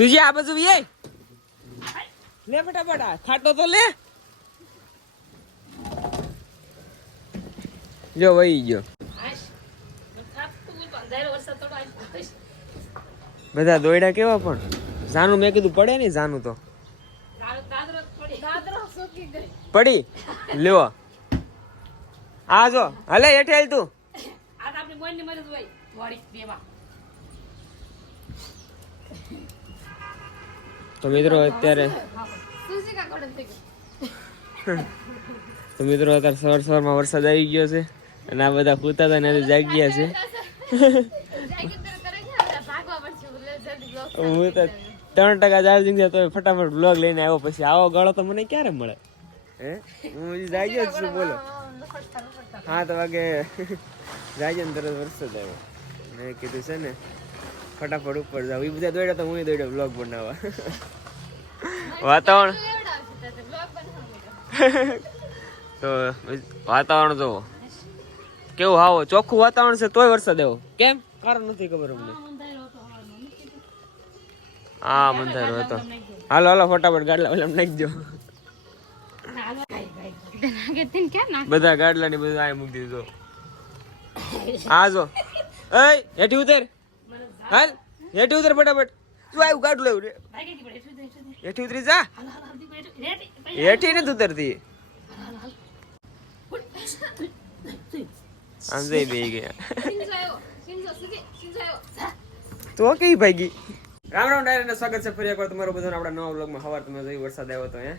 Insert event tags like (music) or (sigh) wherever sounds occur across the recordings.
સુજી, આ બાજુ એ લે આ ખાટો તો લે. જો વહી ગયો. બધા દોયડા કેવા પણ? જાનું મેં કીધું પડે ને જાનું તો. પડી. લ્યો. આ જો, હલે, હેઠે હાલ તું. તો મિત્રો અત્યારે તો મિત્રો અત્યારે સવાર સવારમાં વરસાદ આવી ગયો છે અને આ બધા પૂતા હતા ને જાગ્યા છે. (laughs) હું તો ત્રણ ટકા ચાર્જિંગ છે તો ફટાફટ બ્લોગ લઈને આવ્યો. પછી આવો ગાળો તો મને ક્યારે મળે? હે? હું હજી જાગ્યો જ છું બોલો. હા તો વાગે જાગ્યો ને તરત વરસાદ આવ્યો. મેં કીધું છે ને ફટાફટ ઉપર જાવ એ બધા દોડ્યા તો હું દોડ્યો બ્લોગ બનાવવા. (laughs) વાતાવરણ? (laughs) તો, વાતાવરણ જો કેવું આવો ચોખ્ખું વાતાવરણ છે તોય વરસાદ એવો કેમ? કારણ નથી ખબર અમને. હા, મંધારો હતો. હાલો હાલો, ફટાફટ ગાડલા ઓલા નાખજો બધા ગાડલા ની બધા મૂકી દીધો. હા જો. એ, હેઠી ઉતર. હાલ હેઠી ઉતર ફટાફટ. તું આવ્યું કાઢ લેવું રે. હેઠી ઉતરી જા. હેઠી નથી ઉતરતી. આમ જઈ બે ગયા. તો કઈ ભાગી રામ રામ ડાયરેક્ટ સ્વાગત છે ફરી એકવાર તમારું બધાનું આપણા નવા વ્લોગમાં. હવાર તમે જોયું વરસાદ આવ્યો હતો હે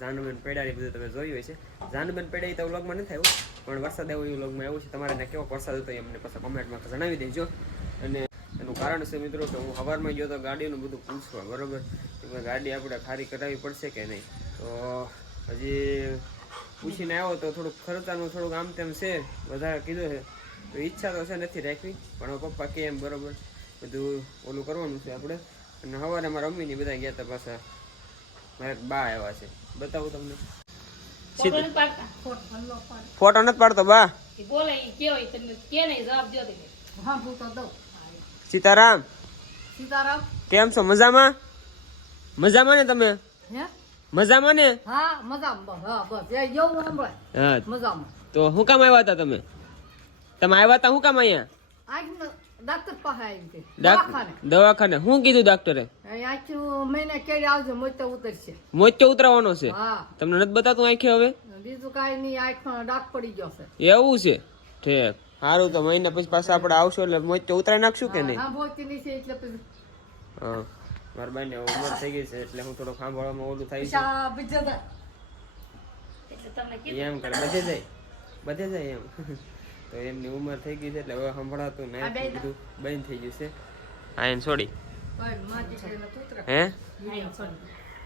જાનુબેન પેડાની બધું તમે જોયું હશે. જાનુબેન પેડા તો વ્લોગમાં નથી આવ્યું પણ વરસાદ આવ્યો એ વ્લોગમાં આવ્યું છે. તમારે કેવો વરસાદ હતો એ અમને પાછા કોમેન્ટમાં જણાવી દેજો. અને એનું કારણ છે મિત્રો કે હું સવારમાં ગયો તો ગાડીનું બધું પૂછવા બરાબર? કે ગાડી આપણે ખારી કરાવવી પડશે કે નહીં? તો હજી પૂછીને આવ્યો તો થોડુંક ખર્ચાનું થોડુંક આમ તેમ છે વધારે કીધું છે. તો ઈચ્છા તો છે નથી રાખવી પણ પપ્પા કે એમ બરોબર? બધું ઓલું કરવાનું છે આપણે. અને સવારે મારા મમ્મીની બધા ગયા હતા પાછા. મારા બા આવ્યા છે. બતાવું તમને. ફોટો નથી પાડતો? બા? સીતારામ. સીતારામ. કેમ છો? મજામાં? મજામાં ને તમે? મજામાં ને? હા મજામાં. હા બસ. એ હા મજામાં. તો હું કામ આવ્યા હતા તમે? તમે આવ્યા હતા હું કામ અહીંયા? આંખનો પાસે આવી દવાખાને. દવાખાને. શું કીધું ડોક્ટરે? મહિને કેડી આવજો મોતે ઉતરશે. મોચો ઉતરાવાનો છે? હા. તમને નથી બતાતું આંખે હવે? બીજું કાઈ નહીં આંખ ડાક પડી ગયો છે. એવું છે? ઠીક. સારું તો મહિના પછી પાછા આપણે આવશું એટલે મોચો ઉતરાઈ નાખશું કે નહીં? હા મારા બાઈને ઉંમર થઈ ગઈ છે એટલે હું થોડો સાંભળવામાં ઓલું થાય છે. એમ કરે બધે જાય બધે જાય એમ. તો એમની ઉંમર થઈ ગઈ છે એટલે હવે સંભળાતું નહીં બધું બંધ થઈ ગયું છે. હા એને છોડી. હે?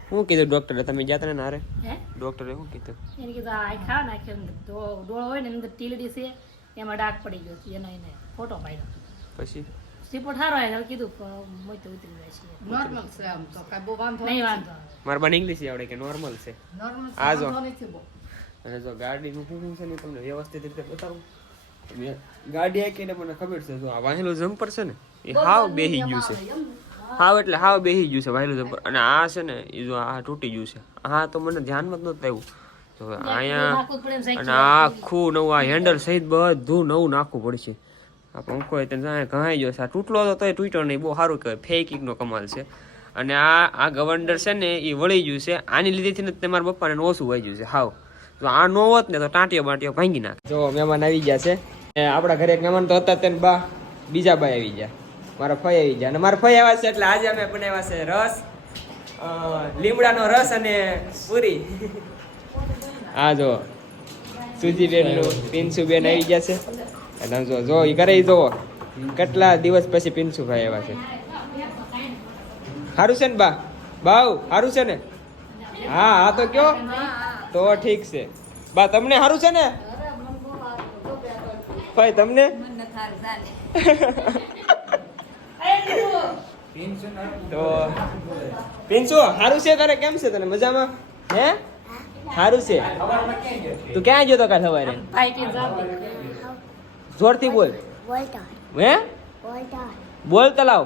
શું કીધું ડોક્ટરે તમે જાતા ને હારે ડોક્ટરે શું કીધું? એને કીધું આ ખાવા નાખ્યો ડોળો હોય ને અંદર ટીલડી છે. એમાં ડાક પડી ગયો હતો એનો એને ફોટો પાડ્યો. પછી? રિપોર્ટ સારો આવ્યો કીધું મોય તો ઉતરી જાય છે. નોર્મલ છે આમ તો કાંઈ બહુ વાંધો નહીં વાંધો મારે બને ઇંગ્લિશ આવડે કે નોર્મલ છે? નોર્મલ છે, આ જો. અને જો ગાડી શું છે ને તમને વ્યવસ્થિત રીતે બતાવું. ગાડી આકીને મને ખબર છે જો આ વાહેલું જમ્પર છે ને એ હાવ બેહી ગયું છે. હાવ એટલે હાવ બેહી ગયું છે વાહેલું જમ્પર. અને આ છે ને એ જો આ તૂટી ગયું છે. આ તો મને ધ્યાનમાં જ નહોતું આવ્યું. તો અહીંયા અને આખું નવું આ હેન્ડલ સહિત બધું નવું નાખવું પડશે. આ પંખો તેને જાણે છે. આ તૂટલો હતો તોય તૂટ્યો નહીં. બહુ સારું કહેવાય. ફેકિંગનો કમાલ છે. અને આ આ ગવર્નર છે ને એ વળી ગયું છે. આની લીધેથી ને તમારા પપ્પાને ઓછું વહી ગયું છે. હાવ. તો આ નો હોત ને તો ટાંટીઓ બાંટીઓ ભાંગી નાખે. જો મહેમાન આવી ગયા છે. આપણા ઘરે એક મહેમાન તો હતા તેને બા. બીજા બાઈ આવી ગયા. મારા ફઈ આવી ગયા. અને મારા ફઈ આવ્યા છે એટલે આજે અમે બનાવ્યા છે રસ. અ, લીમડાનો રસ અને પૂરી. આ જો સુજીબેનનું પિન્સુબેન આવી ગયા છે. અને જો જો ઈ કરે ઈ કેટલા દિવસ પછી પિન્સુભાઈ આવ્યા છે. સારું છે ને બા? બાઉ સારું છે ને? હા હા તો કયો? તો ઠીક છે. બા તમને સારું છે ને? ભાઈ તમને? તો પિન્સુ સારું છે તારે? કેમ છે તને? મજામાં? હે? સારું છે. તું ક્યાં ગયો તો કાલ સવારે? જોરથી બોલ. હે? બોલ તલાવ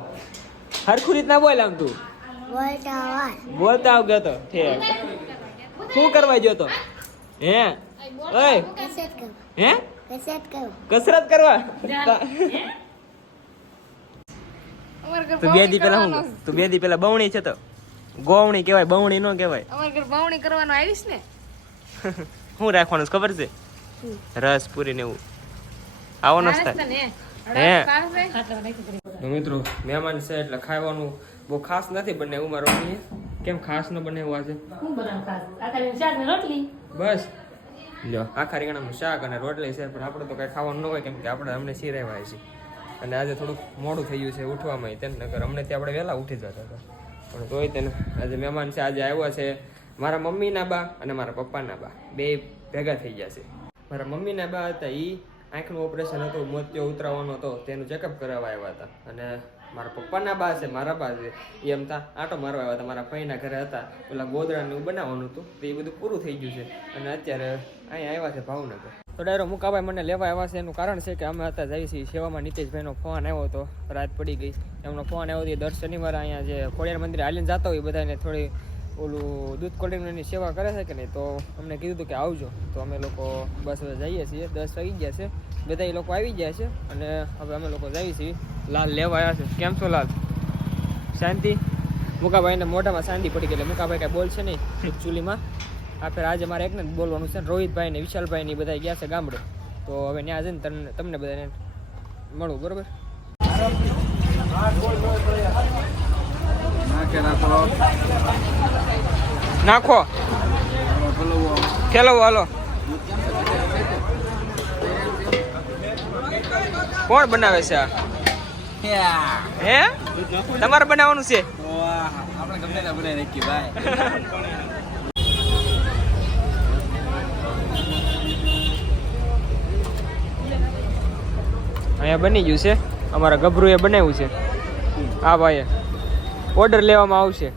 હરખું રીતના બોલ આમ તું. બોલતા આવ ગયો તો. ઠીક શું કરવા ગયો તો? હે? ઓય. હે? કસરત કરવા. તું. બે દી પેલા હું? તું બે દી પેલા બવણી છે તો. ગોવણી કહેવાય બવણી નો કહેવાય. અમાર ઘર બવણી કરવાનો આવીશ ને? (laughs) શું રાખવાનું છે ખબર છે? રસ પૂરી ને એવું. આવો નાસ્તા. હે. મિત્રો મહેમાન છે એટલે ખાવાનું બહુ ખાસ નથી બને એવું મારો કેમ ખાસ ન બને એવું આજે? શું બનાવું ખાસ? આખા શાક ને રોટલી? બસ. લ્યો. આખા રીંગણાનું શાક અને રોટલી છે પણ આપણે તો કઈ ખાવાનું ન હોય કેમ કે આપણે અમને સિરાવ્યા છે અને આજે થોડુંક મોડું થઈ ગયું છે ઉઠવામાં તેને નગર અમને ત્યાં આપણે વહેલા ઉઠી જતા હતા. પણ તોય તેને આજે મહેમાન છે આજે આવ્યા છે. મારા મમ્મીના બા અને મારા પપ્પાના બા. બે ભેગા થઈ છે મારા મમ્મીના બા હતા એ આંખનું ઓપરેશન હતું, મોતિયો ઉતરાવવાનો હતો, તેનું ચેકઅપ કરાવવા આવ્યા હતા. અને મારા પપ્પાના બા છે, મારા બા છે એ એમ તા આટો મારવા આવ્યા હતા. મારા ભાઈના ઘરે હતા, પેલા ગોદડાને એવું બનાવવાનું હતું, તો એ બધું પૂરું થઈ ગયું છે. અને અત્યારે અહીંયા આવ્યા છે ભાવનગર. તો ડાયરો મુકાભાઈ મને લેવા આવ્યા છે, એનું કારણ છે કે અમે હતા જઈએ છીએ. સેવામાં નીતિશભાઈનો ફોન આવ્યો હતો, રાત પડી ગઈ. એમનો ફોન આવ્યો હતો દર શનિવારે અહીંયા જે ખોડિયાર મંદિરે હાલીને જતા હોય બધાને થોડી ઓલું દૂધ કોલ્ડ્રિંકની સેવા કરે છે કે નહીં, તો અમને કીધું હતું કે આવજો. તો અમે લોકો બસ હવે જઈએ છીએ. દસ વાગી ગયા છે. બધા એ લોકો આવી ગયા છે અને હવે અમે લોકો જઈએ છીએ લાલ લેવા આવ્યા છે. કેમ છો લાલ? શાંતિ? મુકાભાઈને મોઢામાં શાંતિ પડી ગઈ મુકાભાઈ કાંઈ બોલશે નહીં ચૂલીમાં આ ફેર આજે મારે એકને જ બોલવાનું છે રોહિતભાઈ ને વિશાલભાઈ ને બધા ગયા છે ગામડે. તો હવે ત્યાં જઈને તમને તમને બધાને મળું, બરોબર? નાખો. ખેલો હાલો. કોણ બનાવે છે આ? હે? તમારે બનાવવાનું છે? આપણે ગમે ત્યાં બનાવી નાખીએ ભાઈ. અહીંયા બની ગયું છે. અમારા ગભરુએ બનાવ્યું છે. આ ભાઈએ. ઓર્ડર લેવામાં આવશે.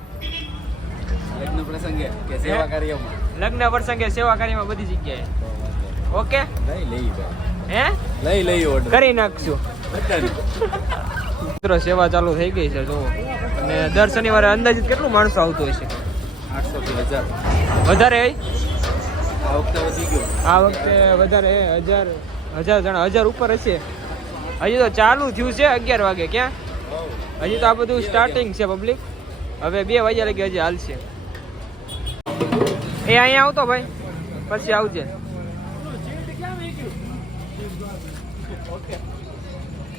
લગ્ન પ્રસંગે કે સેવા કાર્યમાં? લગ્ન પ્રસંગે સેવા કાર્યમાં બધી જગ્યાએ. ઓકે? લઈ લઈ હે? લઈ લઈ ઓર્ડર કરી નાખશું. મિત્રો સેવા ચાલુ થઈ ગઈ છે જો અને દર શનિવારે અંદાજિત કેટલું માણસો આવતું હોય છે આઠસો થી હજાર. વધારે આ વખતે વધારે હજાર હજાર જણા હજાર ઉપર હશે. હજી તો ચાલુ થયું છે અગિયાર વાગે ક્યાં? હજી તો આ બધું સ્ટાર્ટિંગ છે પબ્લિક હવે બે વાગ્યા લગી હજી હાલશે. એ અહીંયા આવતો ભાઈ. પછી આવજે.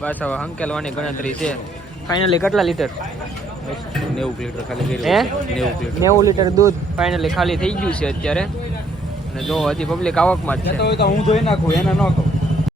બસ હવે અંકેલવાની ગણતરી છે. ફાઇનલી કેટલા લીટર? નેવું લીટર ખાલી નેવું લીટર. નેવું લીટર દૂધ. ફાઇનલી ખાલી થઈ ગયું છે અત્યારે. અને જો હજી પબ્લિક આવકમાં જ છે. હોય તો હું જોઈ નાખું એને ન કહું.